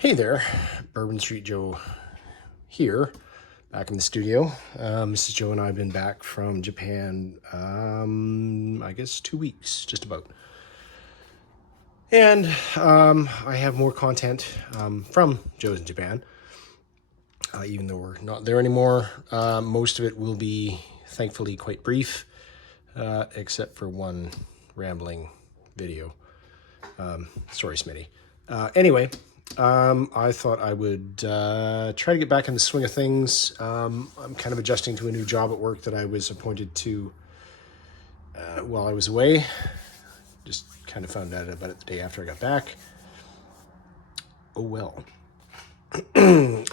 Hey there, Bourbon Street Joe here, back in the studio. Mrs. Joe and I have been back from Japan, I guess 2 weeks, just about. And I have more content from Joe's in Japan, even though we're not there anymore. Most of it will be, thankfully, quite brief, except for one rambling video. Sorry, Smitty. Anyway, I thought I would try to get back in the swing of things. I'm kind of adjusting to a new job at work that I was appointed to while I was away. Just kind of found out about it the day after I got back. Oh well.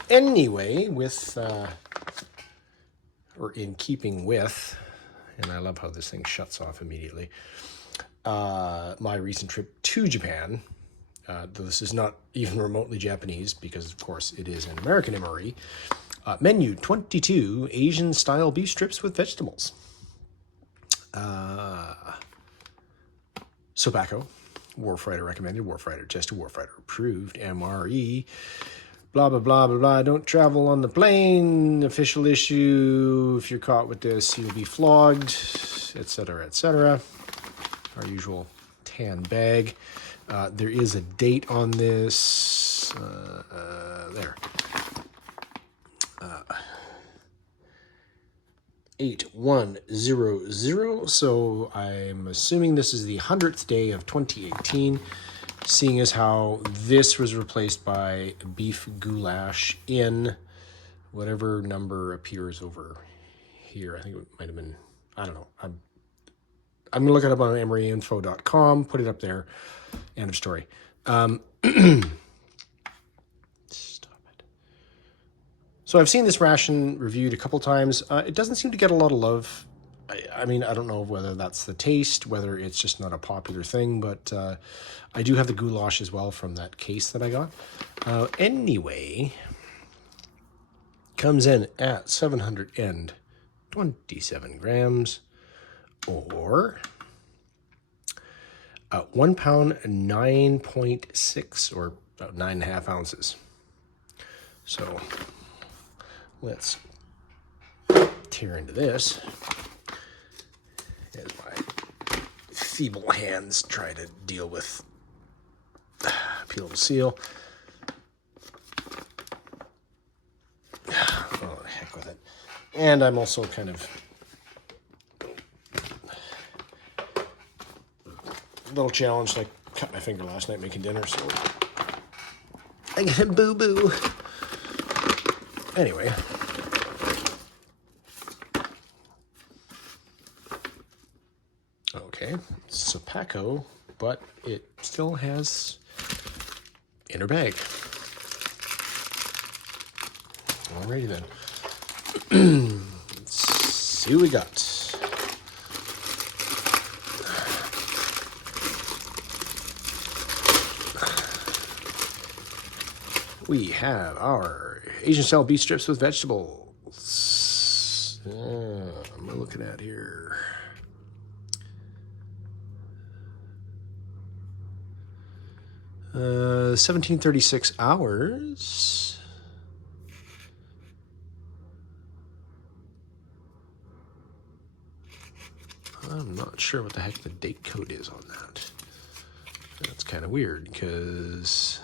Anyway, or in keeping with, and I love how this thing shuts off immediately, my recent trip to Japan. Though this is not even remotely Japanese, because of course it is an American MRE. Menu 22 Asian style beef strips with vegetables. Sobacco, Warfighter recommended, Warfighter tested, Warfighter approved, MRE, blah, blah, blah, blah, blah. Don't travel on the plane, official issue. If you're caught with this, you'll be flogged, etc., etc. Our usual tan bag. There is a date on this. There. 8100. So I'm assuming this is the 100th day of 2018, seeing as how this was replaced by beef goulash in whatever number appears over here. I think it might have been, I don't know. I'm going to look it up on mreinfo.com, put it up there. End of story. Stop it. So I've seen this ration reviewed a couple times. It doesn't seem to get a lot of love. I mean, I don't know whether that's the taste, whether it's just not a popular thing, but I do have the goulash as well from that case that I got. Anyway, comes in at 727 grams, or 1 pound, 9.6, or about 9.5 ounces. So let's tear into this as my feeble hands try to deal with peel and seal. Oh, heck with it. And I'm also kind of little challenge. I cut my finger last night making dinner, so I get a boo-boo. Anyway. Okay, Sobacco, but it still has inner bag. Alrighty then. Let's see what we got. We have our Asian style beef strips with vegetables. I'm looking at here. Uh, 1736 hours. I'm not sure what the heck the date code is on that. That's kind of weird because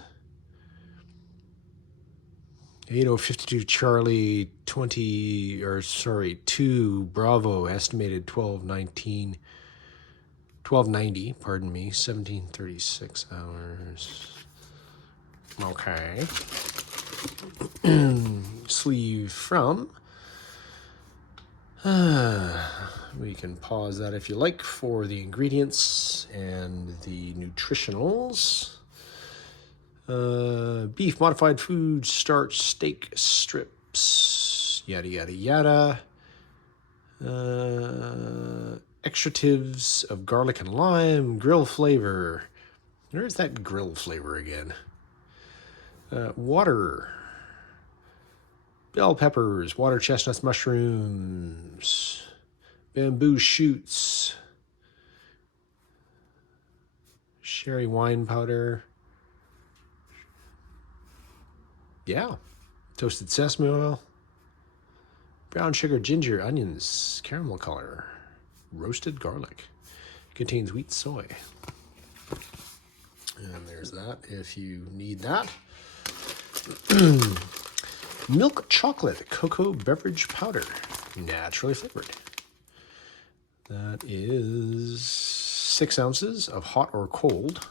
8052 Charlie 2 Bravo estimated 1290, pardon me, 1736 hours. Okay. Sleeve from. We can pause that if you like for the ingredients and the nutritionals. Beef, modified food, starch, steak strips, yada, yada, yada. Extractives of garlic and lime, grill flavor. Where's that grill flavor again? Water. Bell peppers, water chestnuts, mushrooms, bamboo shoots, sherry wine powder, Yeah. Toasted sesame oil, brown sugar, ginger, onions, caramel color, roasted garlic. Contains wheat soy. And there's that if you need that. Milk chocolate cocoa beverage powder, naturally flavored. That is 6 ounces of hot or cold.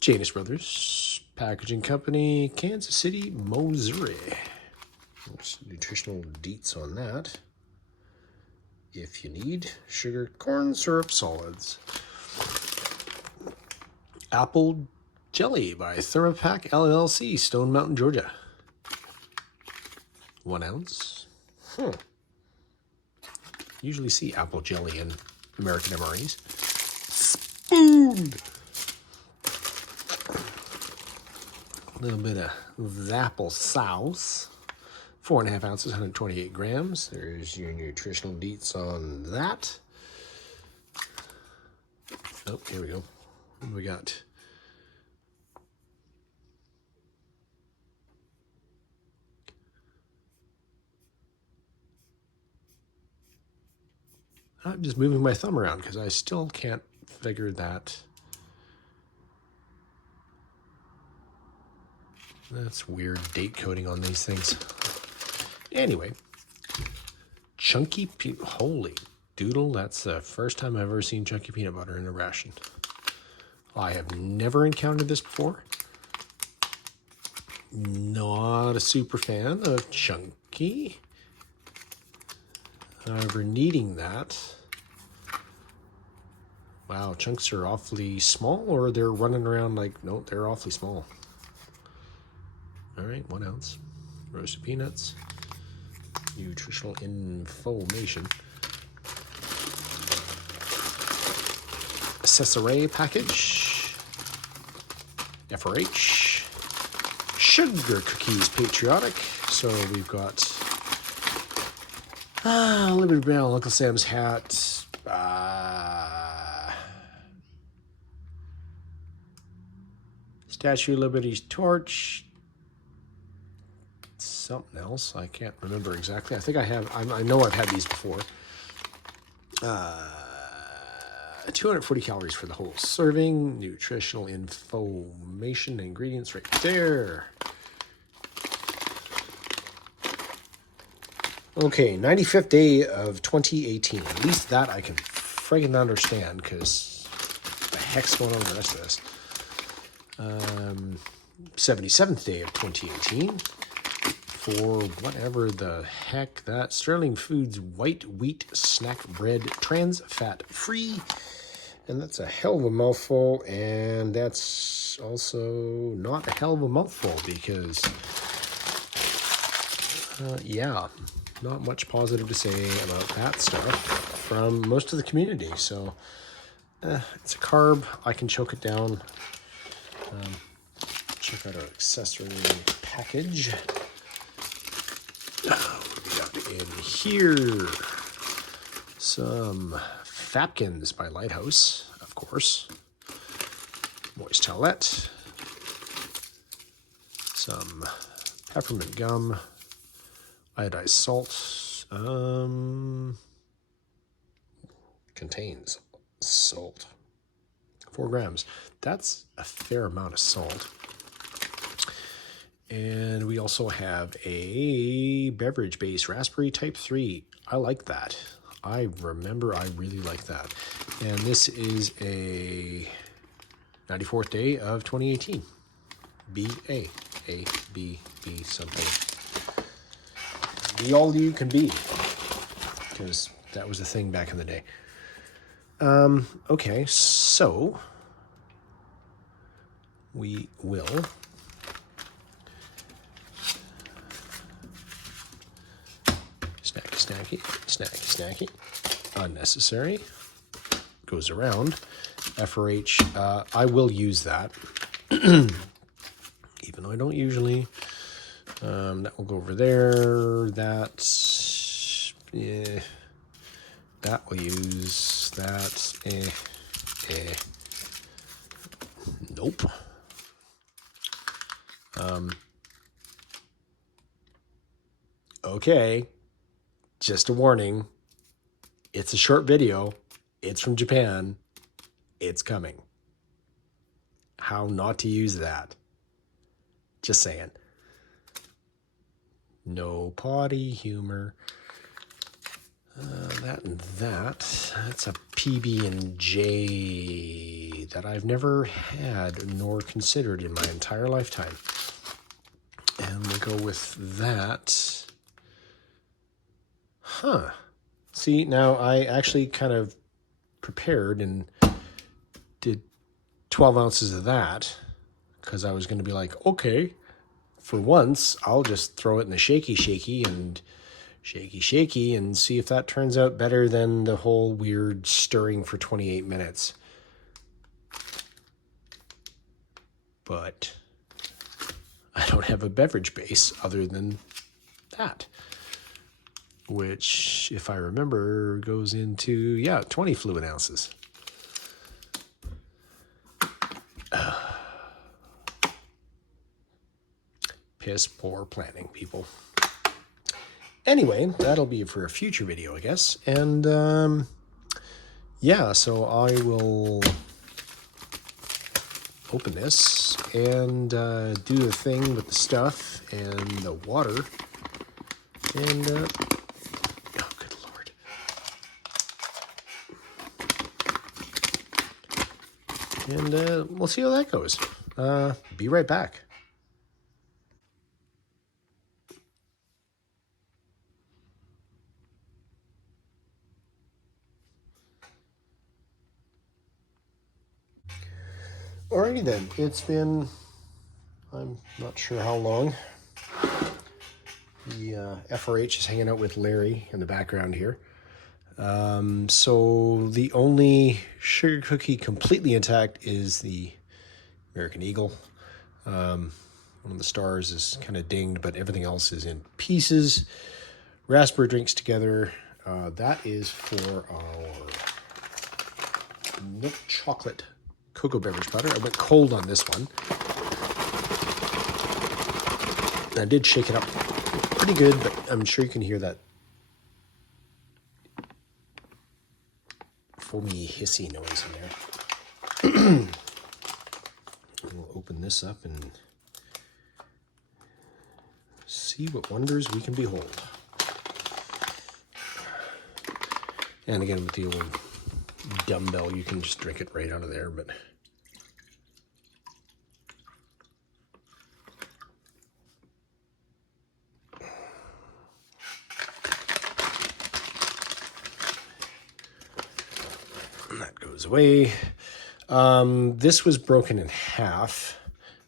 Janus Brothers Packaging Company, Kansas City, Missouri. There's nutritional deets on that. If you need sugar, corn syrup, solids. Apple jelly by Thermopack LLC, Stone Mountain, Georgia. 1 ounce. Usually see apple jelly in American MREs. Spoon. A little bit of apple sauce. 4.5 ounces, 128 grams. There's your nutritional deets on that. Oh, here we go. What do we got? I'm just moving my thumb around because I still can't figure that. That's weird date coding on these things. Anyway, chunky holy doodle, that's the first time I've ever seen chunky peanut butter in a ration. I have never encountered this before. Not a super fan of chunky. However, needing that. Wow, chunks are awfully small, or they're running around like, no, they're awfully small. All right, 1 ounce. Roasted peanuts. Nutritional information. Accessory package. FRH. Sugar cookies, patriotic. So we've got Liberty Bell, Uncle Sam's hat. Statue of Liberty's torch. Something else. I can't remember exactly. I think I have. I know I've had these before. 240 calories for the whole serving. Nutritional information, ingredients right there. Okay, 95th day of 2018. At least that I can friggin' understand, because the heck's going on with the rest of this. 77th day of 2018. For whatever the heck that Sterling Foods white wheat snack bread, trans fat free, and that's a hell of a mouthful. And that's also not a hell of a mouthful because yeah, not much positive to say about that stuff from most of the community. So it's a carb. I can choke it down. Check out our accessory package. What do we got in here? Some Fapkins by Lighthouse, of course. Moist towelette. Some peppermint gum. Iodized salt. Contains salt. 4 grams. That's a fair amount of salt. And we also have a beverage-based raspberry type 3. I like that. I remember I really like that. And this is a 94th day of 2018. B-A. A, B, B, something. Be all you can be. Because that was a thing back in the day. Okay, so we will snacky, unnecessary, goes around. FRH, I will use that, even though I don't usually. That will go over there. Yeah, that will use that. Nope. Okay, just a warning. It's a short video. It's from Japan. It's coming. How not to use that. Just saying. No potty humor. That and that. That's a PB&J that I've never had nor considered in my entire lifetime. And we'll go with that. Huh. See, now I actually kind of prepared and did 12 ounces of that because I was going to be like, okay, for once, I'll just throw it in the shaky and shaky and see if that turns out better than the whole weird stirring for 28 minutes. But I don't have a beverage base other than that, which, if I remember, goes into, 20 fluid ounces. Piss poor planning, people. Anyway, that'll be for a future video, I guess. And so I will open this and do the thing with the stuff and the water. And oh, good Lord. And we'll see how that goes. Be right back. Alrighty then, it's been, I'm not sure how long. The FRH is hanging out with Larry in the background here. So the only sugar cookie completely intact is the American Eagle. One of the stars is kind of dinged, but everything else is in pieces. Raspberry drinks together. That is for our milk chocolate cocoa beverage butter. I went cold on this one. I did shake it up pretty good, but I'm sure you can hear that foamy, hissy noise in there. We'll open this up and see what wonders we can behold. And again, with the old dumbbell, you can just drink it right out of there, but that goes away. This was broken in half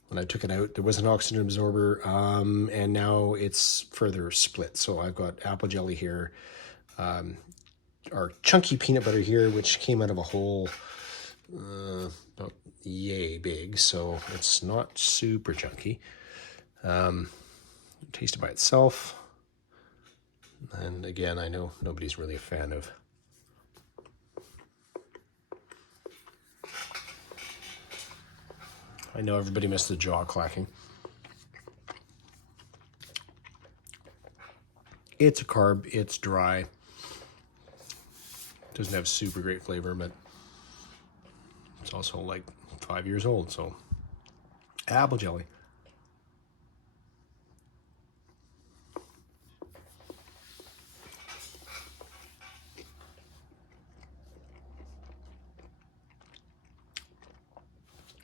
when I took it out. There was an oxygen absorber, and now it's further split. So I've got apple jelly here, our chunky peanut butter here, which came out of a hole about yay big, so it's not super chunky. Taste it by itself. And again, I know nobody's really a fan of I know everybody missed the jaw clacking. It's a carb, it's dry. Doesn't have super great flavor, but it's also like 5 years old, so apple jelly.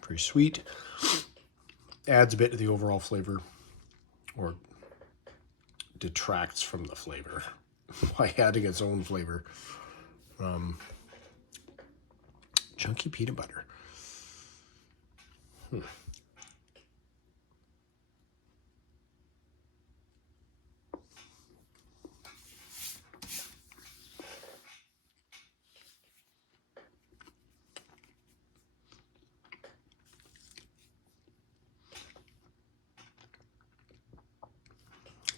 Pretty sweet. Adds a bit to the overall flavor, or detracts from the flavor by adding its own flavor. Chunky peanut butter.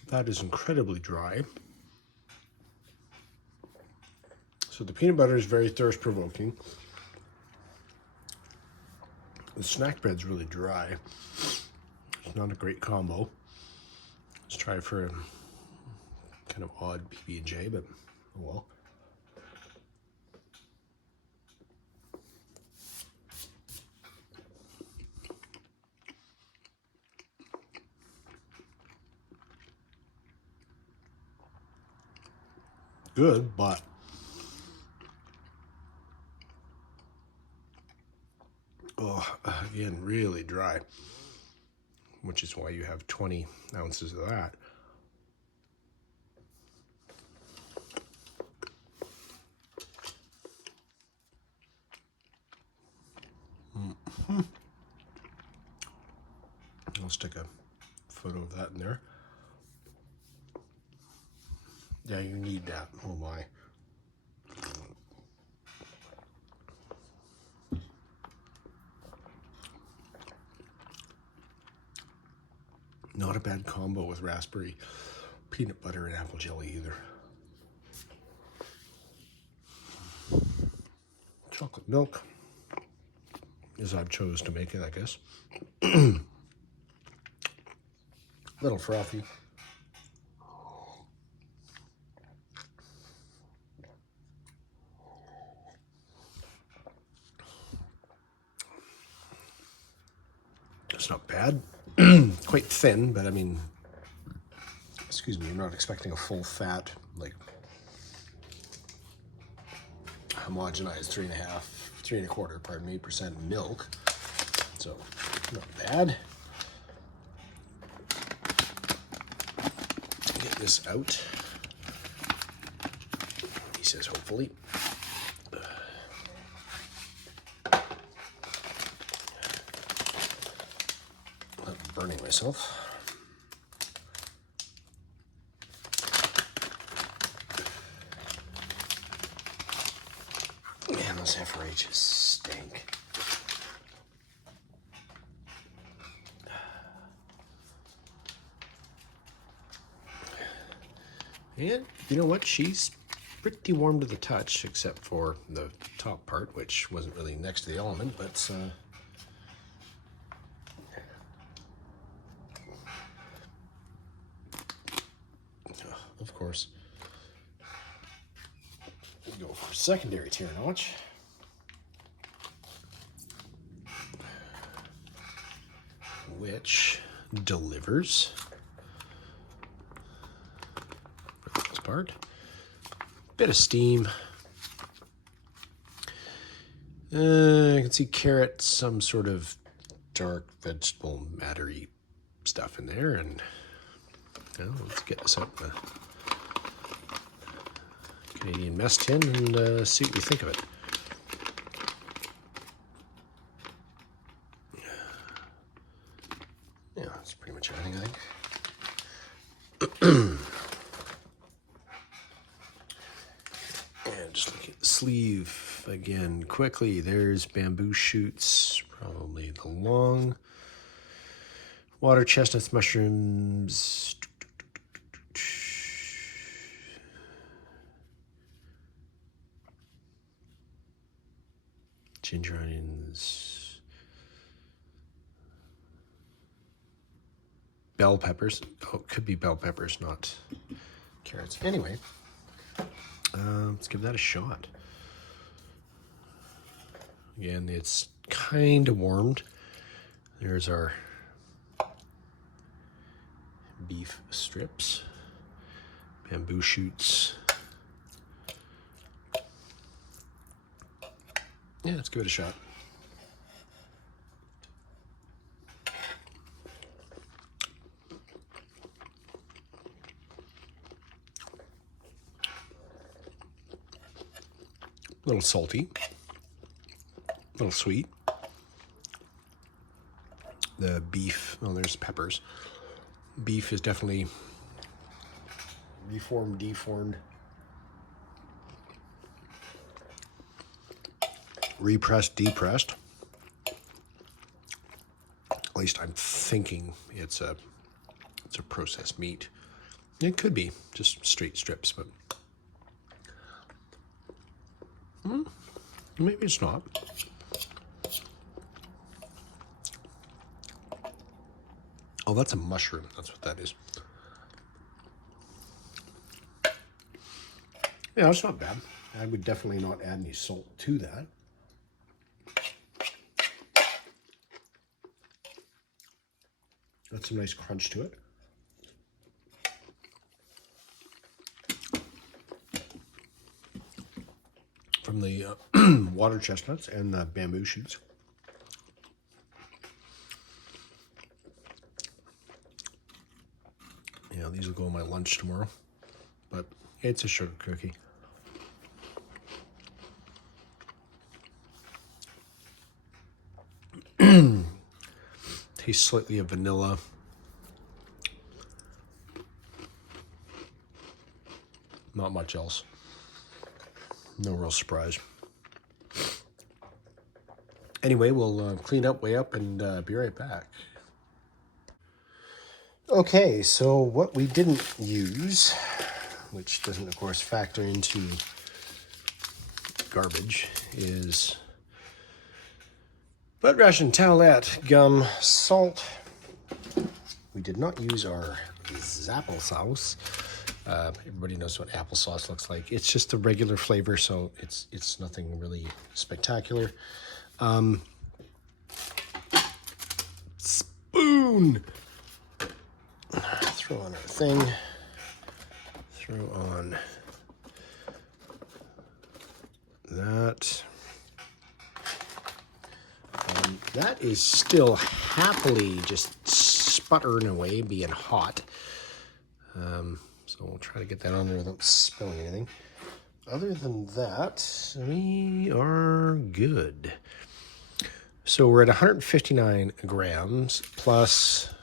That is incredibly dry. So the peanut butter is very thirst-provoking. The snack bread's really dry. There's Not a great combo. Let's try for a kind of odd PB&J, but oh well. Good, but again, really dry, which is why you have 20 ounces of that. I'll stick a photo of that in there. Yeah, you need that. Oh my. Not a bad combo with raspberry, peanut butter, and apple jelly either. Chocolate milk, as I've chose to make it, I guess. Little frothy. It's not bad. Quite thin, but I mean, excuse me, you're not expecting a full fat, like homogenized 3.25, pardon me, percent milk. So, not bad. Get this out. He says, hopefully. I'm burning myself. Man, those FRHs stink. And you know what? She's pretty warm to the touch, except for the top part, which wasn't really next to the element, but of course, we go for secondary tier notch. Which delivers for this part. Bit of steam. I can see carrot, some sort of dark vegetable mattery stuff in there, and well, let's get this out in the Canadian mess tin and see what we think of it. Yeah, that's pretty much everything, I think. And just look at the sleeve again quickly. There's bamboo shoots, probably the long. Water, chestnuts, mushrooms. Ginger onions. Bell peppers. Oh, it could be bell peppers, not carrots. Anyway, let's give that a shot. Again, it's kind of warmed. There's our beef strips, bamboo shoots. Yeah, let's give it a shot. A little salty, a little sweet. The beef, oh, there's peppers. Beef is definitely reformed, deformed, repressed, depressed. At least I'm thinking it's a processed meat. It could be just straight strips, but maybe it's not. Oh, that's a mushroom. That's what that is. Yeah, that's not bad. I would definitely not add any salt to that. Got some nice crunch to it. From the water chestnuts and the bamboo shoots. Yeah, these will go in my lunch tomorrow. But it's a sugar cookie. Tastes slightly of vanilla. Not much else. No real surprise. Anyway, we'll clean up, weigh up, and be right back. Okay, so what we didn't use, which doesn't, of course, factor into garbage, is butt ration, towelette, gum, salt. We did not use our applesauce. Everybody knows what applesauce looks like. It's just a regular flavor, so it's nothing really spectacular. Spoon. Throw on our thing. Throw on that. That is still happily just sputtering away, being hot. So we'll try to get that on there without spilling anything. Other than that, we are good. So we're at 159 grams plus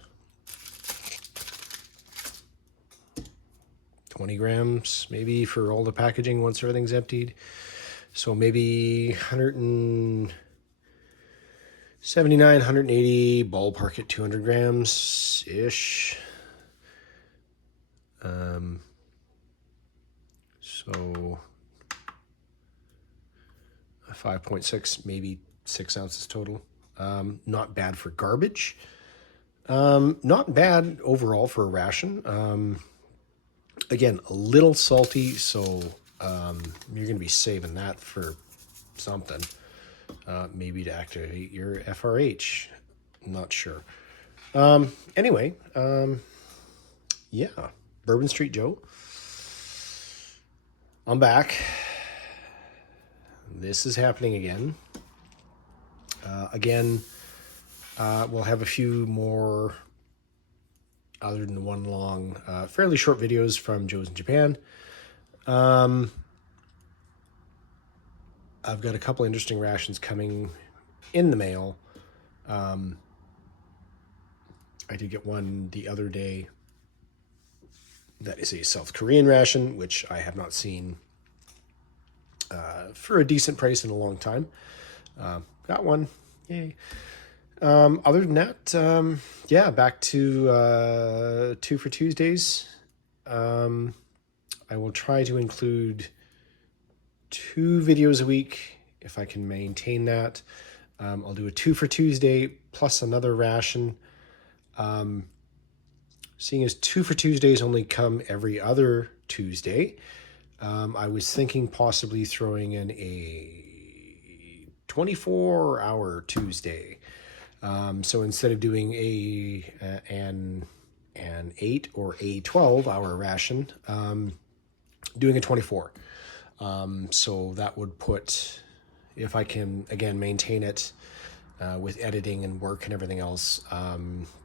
20 grams maybe for all the packaging once everything's emptied. So maybe 179, 180, ballpark at 200 grams-ish. So 5.6, maybe 6 ounces total. Not bad for garbage. Not bad overall for a ration. Again, a little salty, so you're going to be saving that for something. Maybe to activate your FRH. I'm not sure. Anyway, yeah. Bourbon Street Joe. I'm back. This is happening again. We'll have a few more, other than one long, fairly short videos from Joe's in Japan. I've got a couple interesting rations coming in the mail. I did get one the other day that is a South Korean ration, which I have not seen for a decent price in a long time. Got one. Yay. Other than that, yeah, back to 2 for Tuesdays. I will try to include 2 videos a week if I can maintain that. I'll do a 2 for Tuesday plus another ration. Seeing as 2 for Tuesdays only come every other Tuesday, I was thinking possibly throwing in a 24-hour Tuesday. So instead of doing an 8 or a 12-hour ration, doing a 24. So that would put, if I can, again, maintain it with editing and work and everything else,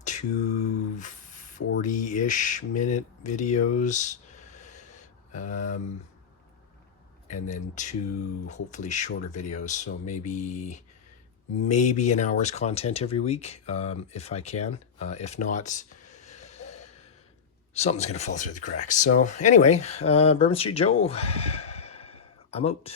2 40-ish minute videos, and then 2 hopefully shorter videos. So maybe an hour's content every week, if I can. If not, something's gonna fall through the cracks. So anyway, Bourbon Street Joe, I'm out.